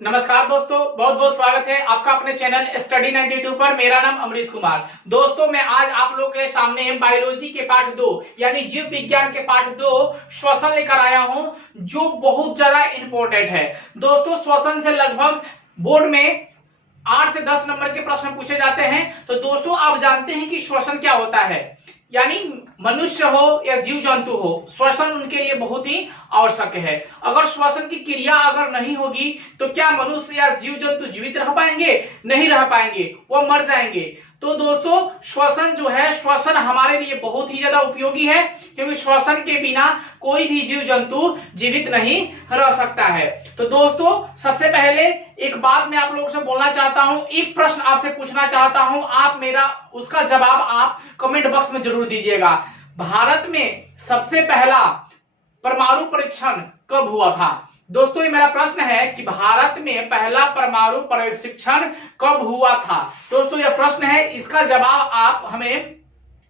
नमस्कार दोस्तों, बहुत बहुत स्वागत है आपका अपने चैनल स्टडी 92 पर। मेरा नाम अमरीश कुमार। दोस्तों, मैं आज आप लोगों के सामने बायोलॉजी के पाठ 2 यानी जीव विज्ञान के पाठ 2 श्वसन लेकर आया हूं, जो बहुत ज्यादा इंपॉर्टेंट है। दोस्तों, श्वसन से लगभग बोर्ड में 8 से 10 नंबर के प्रश्न पूछे जाते हैं। तो दोस्तों, आप जानते हैं कि श्वसन क्या होता है, यानी मनुष्य हो या जीव जंतु हो, श्वसन उनके लिए बहुत ही आवश्यक है। अगर श्वसन की क्रिया अगर नहीं होगी तो क्या मनुष्य या जीव जंतु जीवित रह पाएंगे? नहीं रह पाएंगे, वो मर जाएंगे। तो दोस्तों, श्वसन जो है, श्वसन हमारे लिए बहुत ही ज्यादा उपयोगी है, क्योंकि श्वसन के बिना कोई भी जीव जंतु जीवित नहीं रह सकता है। तो दोस्तों, सबसे पहले एक बात मैं आप लोगों से बोलना चाहता हूं, एक प्रश्न आपसे पूछना चाहता हूं, आप मेरा उसका जवाब आप कमेंट बॉक्स में जरूर दीजिएगा। भारत में सबसे पहला परमाणु परीक्षण कब हुआ था? दोस्तों, ये मेरा प्रश्न है कि भारत में पहला परमाणु परीक्षण कब हुआ था? दोस्तों, यह प्रश्न है, इसका जवाब आप हमें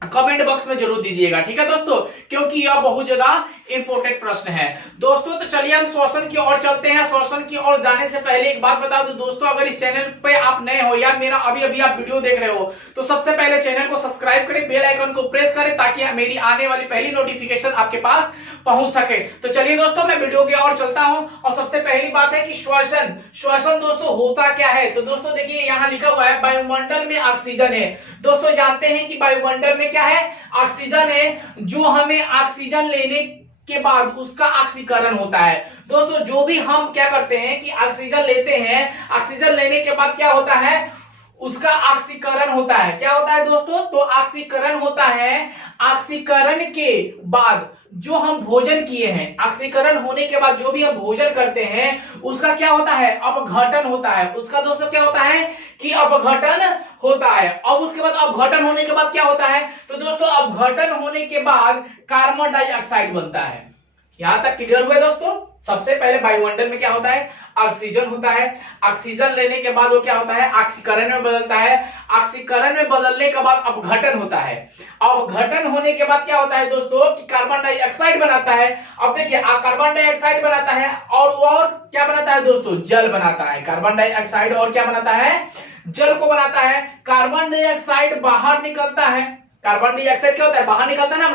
कमेंट बॉक्स में जरूर दीजिएगा, ठीक है दोस्तों, क्योंकि यह बहुत ज्यादा इंपॉर्टेंट प्रश्न है। दोस्तों, तो चलिए हम श्वसन की ओर चलते हैं। श्वसन की ओर जाने से पहले एक बात बता दूं दोस्तों, अगर इस चैनल पे आप नए हो या मेरा अभी आप वीडियो देख रहे हो, तो सबसे पहले चैनल को सब्सक्राइब करें, बेल आइकन को प्रेस करें, ताकि मेरी आने वाली पहली नोटिफिकेशन आपके पास पहुंच सके। तो चलिए दोस्तों, मैं वीडियो की ओर चलता हूं। और सबसे पहली बात है कि श्वसन दोस्तों होता क्या है? तो दोस्तों देखिए, यहाँ लिखा हुआ है वायुमंडल में ऑक्सीजन है। दोस्तों, जानते हैं कि वायुमंडल में क्या है? ऑक्सीजन है, जो हमें ऑक्सीजन लेने के बाद उसका ऑक्सीकरण होता है। दोस्तों, जो भी हम क्या करते हैं कि ऑक्सीजन लेते हैं, ऑक्सीजन लेने के बाद क्या होता है? उसका ऑक्सीकरण होता है। क्या होता है दोस्तों? तो ऑक्सीकरण होता है। ऑक्सीकरण के बाद जो हम भोजन किए हैं, ऑक्सीकरण होने के बाद जो भी हम भोजन करते हैं, उसका क्या होता है? अपघटन होता है। उसका दोस्तों क्या होता है कि अपघटन होता है। अब उसके बाद अपघटन होने के बाद क्या होता है? तो दोस्तों, अपघटन होने के बाद कार्बन डाइऑक्साइड बनता है। यहां तक क्लियर हुआ दोस्तों? सबसे पहले वायुमंडल में क्या होता है? ऑक्सीजन होता है। ऑक्सीजन लेने के बाद वो क्या होता है? ऑक्सीकरण में बदलता है। ऑक्सीकरण में बदलने के बाद अपघटन होता है। अपघटन होने के बाद क्या होता है दोस्तों कि कार्बन डाइऑक्साइड बनाता है। अब देखिए, कार्बन डाइऑक्साइड बनाता है और क्या बनाता है दोस्तों? जल बनाता है। कार्बन डाइऑक्साइड और क्या बनाता है? जल को बनाता है। कार्बन डाइऑक्साइड बाहर निकलता है। कार्बन डाइऑक्साइड क्या होता है? बाहर निकलता है ना।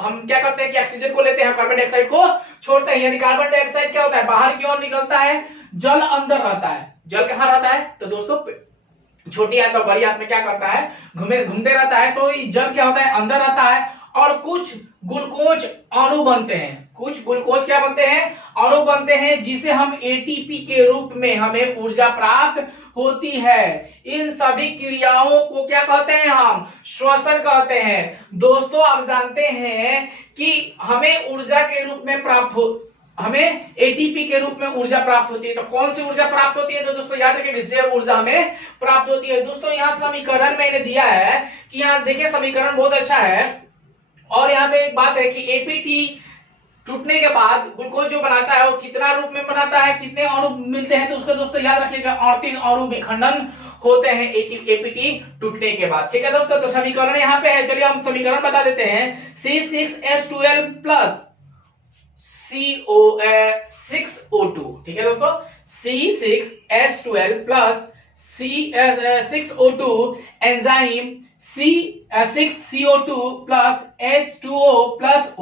हम क्या करते हैं कि ऑक्सीजन को लेते हैं, कार्बन डाइऑक्साइड को छोड़ते हैं, यानी कार्बन डाइऑक्साइड क्या होता है? बाहर की ओर निकलता है। जल अंदर रहता है। जल कहां रहता है? तो दोस्तों, छोटी हाथ और बड़ी हाथ में क्या करता है? घूमते रहता है। तो जल क्या होता है? अंदर रहता है। और कुछ ग्लूकोज अणु बनते हैं। कुछ ग्लूकोज क्या बनते हैं? अणु बनते हैं, जिसे हम एटीपी के रूप में हमें ऊर्जा प्राप्त होती है। इन सभी क्रियाओं को क्या कहते हैं? हम श्वसन कहते हैं। दोस्तों, आप जानते हैं कि हमें ऊर्जा के रूप में हमें एटीपी के रूप में ऊर्जा प्राप्त होती है। तो कौन सी ऊर्जा प्राप्त होती है? तो दोस्तों याद रखिए, जैव ऊर्जा हमें प्राप्त होती है। दोस्तों, यहाँ समीकरण मैंने दिया है कि यहाँ देखिए, समीकरण बहुत अच्छा है। और यहाँ पे एक बात है कि एपीटी टूटने के बाद ग्लूकोज जो बनाता है, वो कितना रूप में बनाता है, कितने अणु मिलते हैं? तो उसको दोस्तों याद रखिएगा, 38 अणु विखंडन होते हैं एपीटी टूटने के बाद, ठीक है दोस्तों। तो समीकरण यहाँ पे है, चलिए हम समीकरण बता देते हैं। C6H12 प्लस CO6O2, ठीक है दोस्तों। C6H12 plus C6O2 enzyme C6CO2 plus H2O plus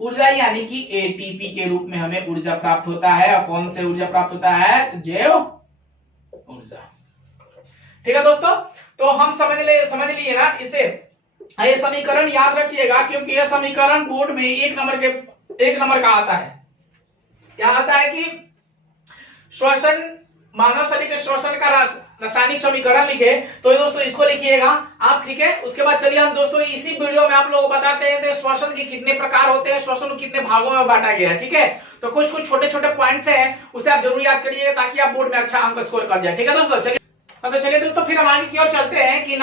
ऊर्जा यानी कि एटीपी के रूप में हमें ऊर्जा प्राप्त होता है। और कौन से ऊर्जा प्राप्त होता है? तो जैव ऊर्जा, ठीक है दोस्तों। तो हम समझ लिए ना इसे। ये समीकरण याद रखिएगा, क्योंकि यह समीकरण बोर्ड में एक नंबर का आता है। क्या आता है कि श्वसन, मानव शरीर के श्वसन का रासायनिक समीकरण लिखे। तो दोस्तों इसको लिखिएगा आप, ठीक है। उसके बाद चलिए हम दोस्तों इसी वीडियो में आप लोगों को बताते हैं श्वसन के कितने प्रकार होते हैं, श्वसन कितने भागों में बांटा गया है, ठीक है। तो कुछ छोटे छोटे पॉइंट्स हैं, उसे आप जरूर याद करिएगा, ताकि आप बोर्ड में अच्छा अंक स्कोर कर जाए, ठीक है दोस्तों। चलिए दोस्तों, फिर हम आगे की ओर चलते हैं कि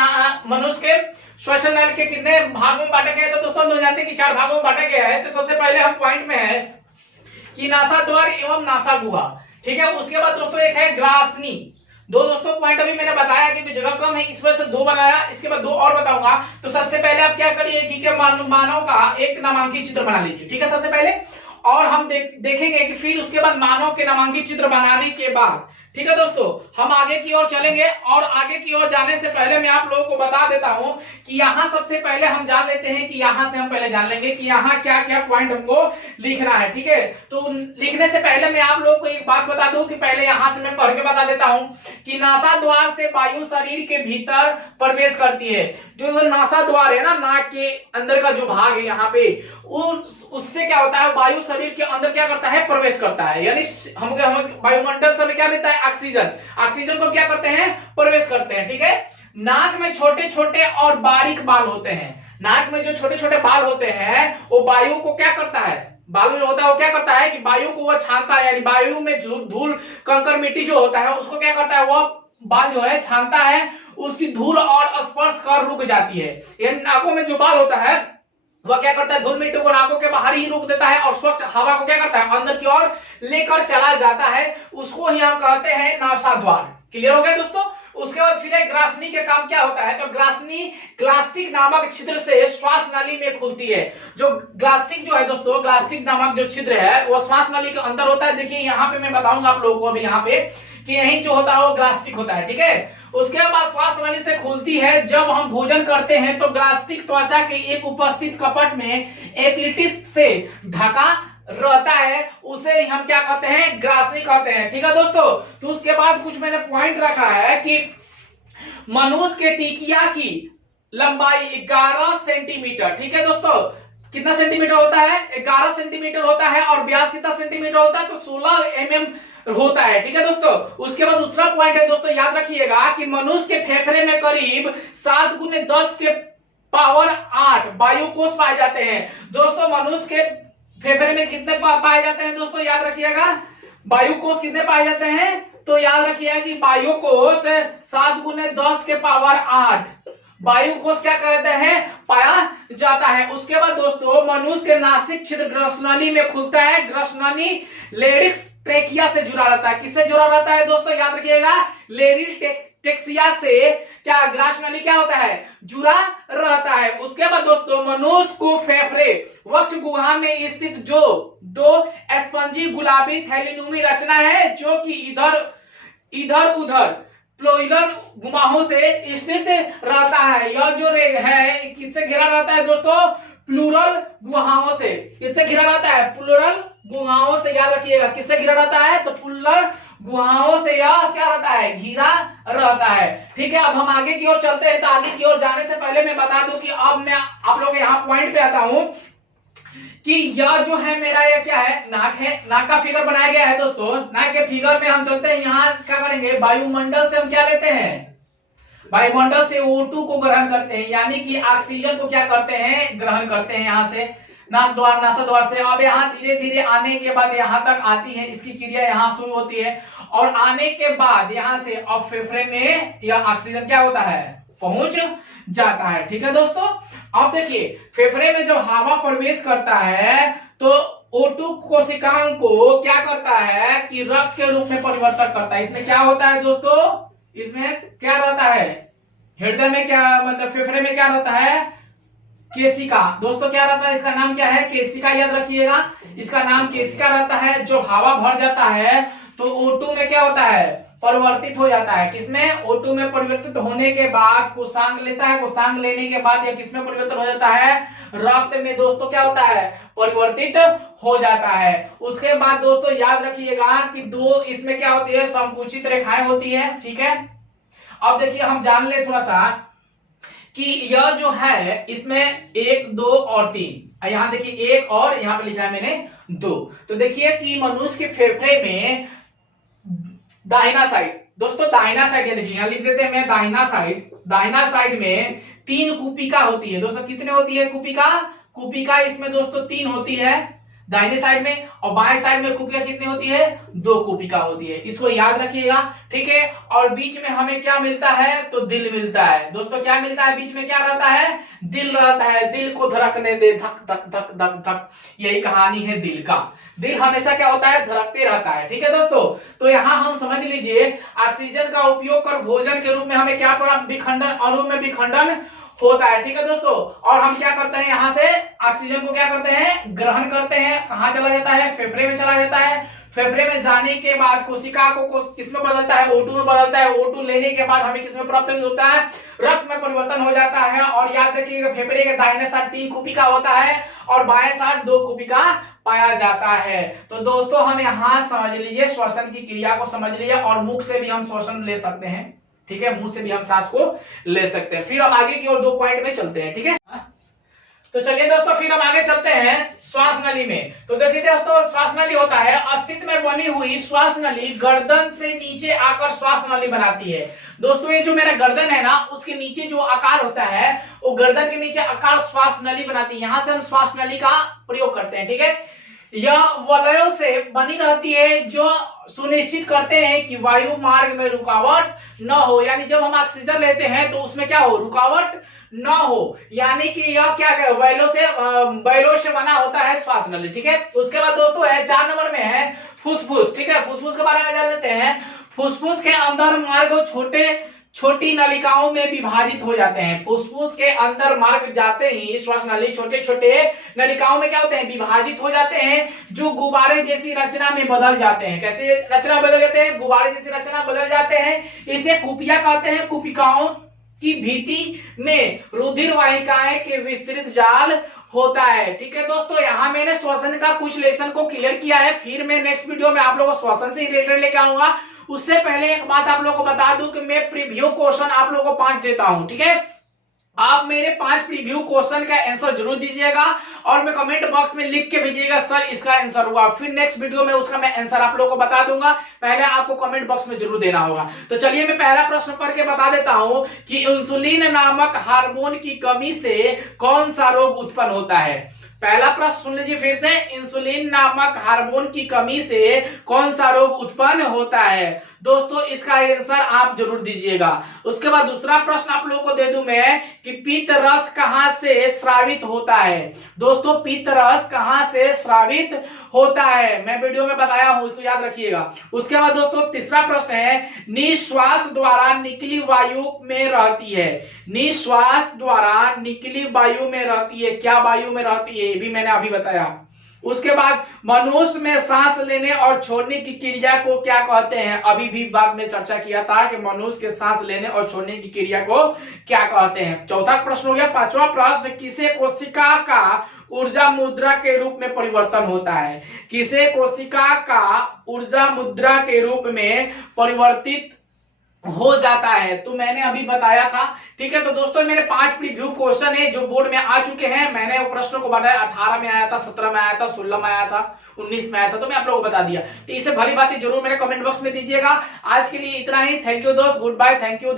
मनुष्य के श्वसन नल के कितने भागों में बांटा गया है। तो दोस्तों, हम जानते हैं कि 4 भागों में बांटा गया है। तो सबसे पहले हम पॉइंट में है कि नासा द्वार एवं नासा गुहा, ठीक है। उसके बाद दोस्तों एक है ग्रासनी। दोस्तों पॉइंट अभी मैंने बताया कि जगह कम है, इस वजह से 2 बनाया। इसके बाद 2 और बताऊंगा। तो सबसे पहले आप क्या करिए, ठीक है, मानव का एक नामांकित चित्र बना लीजिए, ठीक है, सबसे पहले। और हम देखेंगे कि फिर उसके बाद मानव के नामांकित चित्र बनाने के बाद ठीक है दोस्तों, हम आगे की ओर चलेंगे और आगे की ओर जाने से पहले मैं आप लोगों को बता देता हूं कि यहाँ सबसे पहले हम जान लेते हैं कि यहाँ से हम पहले जान लेंगे कि यहाँ क्या क्या पॉइंट हमको लिखना है। ठीक है, तो लिखने से पहले मैं आप लोगों को एक बात बता दूं कि पहले यहाँ से मैं पढ़ के बता देता हूं कि नासा द्वार से वायु शरीर के भीतर प्रवेश करती है। जो नासा द्वार है ना, नाक के अंदर का जो भाग है यहाँ पे, उससे क्या होता है, वायु शरीर के अंदर क्या करता है, प्रवेश करता है। यानी हम वायुमंडल से क्या मिलता है, ऑक्सीजन। ऑक्सीजन को क्या करते हैं, प्रवेश करते हैं। ठीक है, नाक में छोटे छोटे और बारीक बाल होते हैं। नाक में जो छोटे छोटे बाल होते हैं वो वायु को क्या करता है, वायु जो होता है वो क्या करता है कि वायु को वो छानता है। यानी वायु में धूल कंकर मिट्टी जो होता है उसको क्या करता है, वो बाल जो है छानता है, उसकी धूल और स्पर्श कर रुक जाती है। यानी नाकों में जो बाल होता है वह क्या करता है, धूल मिट्टी को नाकों के बाहर ही रोक देता है और स्वच्छ हवा को क्या करता है, अंदर की ओर लेकर चला जाता है। उसको ही हम कहते हैं नासा द्वार। क्लियर हो गया दोस्तों। उसके बाद फिर ग्रासनी के काम क्या होता है, तो ग्रासनी ग्लास्टिक नामक छिद्र से श्वास नाली में खुलती है। जो ग्लास्टिक जो है दोस्तों, ग्लास्टिक नामक जो छिद्र है वो श्वास नाली के अंदर होता है। देखिए यहाँ पे मैं बताऊंगा आप लोगों को अभी यहाँ पे कि यही जो होता है वो ग्लास्टिक होता है। ठीक है, उसके बाद श्वास नाली से खुलती है। जब हम भोजन करते हैं तो ग्लास्टिक त्वचा के एक उपस्थित कपट में एपिलिटिस से ढका रहता है, उसे हम क्या कहते हैं, ग्रासनी कहते हैं। ठीक है दोस्तों, तो उसके बाद कुछ मैंने पॉइंट रखा है कि मनुष्य के टिकिया की लंबाई 11 सेंटीमीटर। ठीक है दोस्तों, कितना सेंटीमीटर होता है, 11 सेंटीमीटर होता है। और व्यास कितना सेंटीमीटर होता है, तो 16 mm होता है। ठीक है दोस्तों, उसके बाद दूसरा पॉइंट है दोस्तों, याद रखिएगा कि मनुष्य के फेफड़े में करीब 7 × 10 के पावर 8 वायु कोष पाए जाते हैं। दोस्तों मनुष्य के फेफड़े में कितने पाए जाते हैं दोस्तों, याद रखिएगा, वायु कोष कितने पाए जाते हैं, तो याद रखिएगा कि वायु कोष 7 × 10 के पावर 8 वायु कोष क्या कहते हैं, पाया जाता है। उसके बाद दोस्तों मनुष्य के नासिक छिद्र ग्रसनाली में खुलता है। ग्रसनाली लेरिक्स ट्रेकिया से जुड़ा रहता है। किससे जुड़ा रहता है दोस्तों, याद रखिएगा, लेरिक्टेक्सिया से क्या ग्रसनाली क्या होता है, जुड़ा रहता है। उसके बाद दोस्तों मनुष्य को फेफड़े वक्ष गुहा में स्थित जो 2 स्पंजी गुलाबी थैलीनुमी रचना है, जो कि इधर उधर प्लोइलर गुहाओं से स्थित रहता है। यह जो है किससे घिरा रहता है दोस्तों, प्लूरल गुहाओं से। किससे घिरा रहता है, प्लूरल गुहाओं से। याद रखिएगा किससे घिरा रहता है, तो प्लूरल गुहाओं से यह क्या रहता है, घिरा रहता है। ठीक है, अब हम आगे की ओर चलते हैं। तो आगे की ओर जाने से पहले मैं बता दूं कि अब मैं आप लोग यहाँ पॉइंट पे आता हूं कि यह जो है मेरा ये क्या है, नाक है। नाक का फिगर बनाया गया है दोस्तों। नाक के फिगर में हम चलते हैं। यहाँ क्या करेंगे, वायुमंडल से हम क्या लेते हैं, वायुमंडल से O2 को ग्रहण करते हैं, यानी कि ऑक्सीजन को क्या करते हैं, ग्रहण करते हैं यहाँ से नासा द्वार से। अब यहाँ धीरे धीरे आने के बाद यहाँ तक आती है, इसकी क्रिया यहाँ शुरू होती है और आने के बाद यहाँ से अब फेफड़े में यह ऑक्सीजन क्या होता है, पहुंच जाता है। ठीक है दोस्तों, अब देखिए फेफड़े में जब हवा प्रवेश करता है तो O2 कोशिकाओं को क्या करता है कि रक्त के रूप में परिवर्तन करता है। इसमें क्या होता है दोस्तों, इसमें क्या रहता है, हृदय में क्या मतलब फेफड़े में क्या रहता है, केशिका। दोस्तों क्या रहता है, इसका नाम क्या है, केशिका। याद रखिएगा इसका नाम केशिका रहता है। जो हवा भर जाता है तो O2 में क्या होता है, परिवर्तित हो जाता है। किसमें, O2 में परिवर्तित होने के बाद कोषांग लेता है। कोषांग लेने के बाद यह किसमें परिवर्तन हो जाता है, रक्त में दोस्तों क्या होता है, परिवर्तित हो जाता है। उसके बाद दोस्तों याद रखिएगा कि 2 इसमें क्या होती है, संकुचित रेखाएं होती है। ठीक है, अब देखिए हम जान ले थोड़ा सा कि यह जो है इसमें 1 2 और 3, यहाँ देखिए 1 और यहाँ पे लिखा है मैंने 2। तो देखिए कि मनुष्य के फेफड़े में दाहिना साइड, दोस्तों दाहिना साइड, ये देखिए यहाँ लिख देते हैं मैं दाहिना साइड में 3 कुपिका होती है। दोस्तों कितने होती है कुपिका इसमें दोस्तों 3 होती है दाहिने साइड में, और बाएं साइड में कुपिका कितनी होती है, 2 कुपिका होती है। इसको याद रखिएगा। ठीक है, और बीच में हमें क्या मिलता है, तो दिल मिलता है। दोस्तों क्या मिलता है, बीच में क्या रहता है, दिल रहता है। दिल को धड़कने दे, धक धक धक धक धक, यही कहानी है दिल का। दिल हमेशा क्या होता है, धड़कते रहता है। ठीक है दोस्तों, तो यहाँ हम समझ लीजिए ऑक्सीजन का उपयोग कर भोजन के रूप में हमें क्या पड़ा, विखंडन, अणु में विखंडन होता है। ठीक है दोस्तों, और हम क्या करते हैं, यहाँ से ऑक्सीजन को क्या करते हैं, ग्रहण करते हैं। कहाँ चला जाता है, फेफड़े में चला जाता है। फेफड़े में जाने के बाद कोशिका को किसमें बदलता है, O2 में बदलता है। O2 लेने के बाद हमें किसमें प्राप्त होता है, रक्त में परिवर्तन हो जाता है। और याद रखिएगा फेफड़े के दाहिने साइड 3 कुपिका होता है और बाएं साइड 2 कुपिका पाया जाता है। तो दोस्तों हम यहाँ समझ लीजिए श्वसन की क्रिया को समझ लीजिए, और मुख से भी हम श्वसन ले सकते हैं, ठीक है, मुंह से भी हम सांस को ले सकते हैं। फिर हम आगे की ओर 2 पॉइंट में चलते हैं, ठीक है। तो चलिए दोस्तों फिर हम आगे चलते हैं श्वास नली में। तो देखिए दोस्तों श्वास नली होता है अस्तित्व में बनी हुई श्वास नली गर्दन से नीचे आकर श्वास नली बनाती है। दोस्तों ये जो मेरा गर्दन है ना, उसके नीचे जो आकार होता है वो गर्दन के नीचे आकार श्वास नली बनाती है। यहां से हम श्वास नली का प्रयोग करते हैं, ठीक है। यह वलयों से बनी रहती है जो सुनिश्चित करते हैं कि वायु मार्ग में रुकावट न हो, यानी जब हम ऑक्सीजन लेते हैं तो उसमें क्या हो, रुकावट न हो, यानी कि यह क्या बैलों से बना होता है श्वास नली, ठीक है। उसके बाद दोस्तों है 4 नंबर में है फुसफुस, ठीक है। फुसफुस के बारे में जान लेते हैं। फुसफुस के अंदर मार्ग छोटी नलिकाओं में विभाजित हो जाते हैं। फुसफुस के अंदर मार्ग जाते ही श्वास नली छोटे छोटे नलिकाओं में क्या होते हैं, विभाजित हो जाते हैं, जो गुब्बारे जैसी रचना में बदल जाते हैं। कैसे रचना बदल जाते हैं, गुब्बारे जैसी रचना बदल जाते हैं। इसे कुपिया कहते हैं। कुपिकाओं की भीति में रुधिर वाहिकाएं के विस्तृत जाल होता है, ठीक है दोस्तों। यहाँ मैंने श्वसन का कुछ लेसन को क्लियर किया है, फिर मैं नेक्स्ट वीडियो में आप लोगों को श्वसन से रिलेटेड लेके आऊंगा। उससे पहले एक बात आप लोगों को बता दूं कि मैं प्रीव्यू क्वेश्चन आप लोगों को 5 देता हूं, ठीक है। आप मेरे 5 प्रीव्यू क्वेश्चन का आंसर जरूर दीजिएगा और मैं कमेंट बॉक्स में लिख के भेजिएगा सर इसका आंसर हुआ। फिर नेक्स्ट वीडियो में उसका मैं आंसर आप लोगों को बता दूंगा, पहले आपको कमेंट बॉक्स में जरूर देना होगा। तो चलिए मैं पहला प्रश्न पढ़ के बता देता हूं कि इंसुलिन नामक हार्मोन की कमी से कौन सा रोग उत्पन्न होता है। पहला प्रश्न सुन लीजिए फिर से, इंसुलिन नामक हार्मोन की कमी से कौन सा रोग उत्पन्न होता है। दोस्तों इसका आंसर आप जरूर दीजिएगा। उसके बाद दूसरा प्रश्न आप लोगों को दे दूं मैं कि पित्त रस कहां से स्रावित होता है। दोस्तों पित्त रस कहां से स्रावित होता है, मैं वीडियो में बताया हूं, इसको याद रखिएगा। उसके बाद दोस्तों तीसरा प्रश्न है, निश्वास द्वारा निकली वायु में रहती है। निश्वास द्वारा निकली वायु में रहती है, क्या वायु में रहती है, ये भी मैंने अभी बताया। उसके बाद मनुष्य में सांस लेने और छोड़ने की क्रिया को क्या कहते हैं, अभी भी बाद में चर्चा किया था कि मनुष्य के सांस लेने और छोड़ने की क्रिया को क्या कहते हैं। चौथा प्रश्न हो गया। पांचवा प्रश्न, किसे कोशिका का ऊर्जा मुद्रा के रूप में परिवर्तन होता है। किसे कोशिका का ऊर्जा मुद्रा के रूप में परिवर्तित हो जाता है, तो मैंने अभी बताया था, ठीक है। तो दोस्तों मेरे 5 प्रीव्यू क्वेश्चन है जो बोर्ड में आ चुके हैं। मैंने वो प्रश्नों को बताया, 18 में आया था, 17 में आया था, 16 में आया था, 19 में आया था, तो मैं आप लोगों को बता दिया। तो इसे भली बातें जरूर मेरे कमेंट बॉक्स में दीजिएगा। आज के लिए इतना ही। थैंक यू दोस्त, गुड बाय, थैंक यू।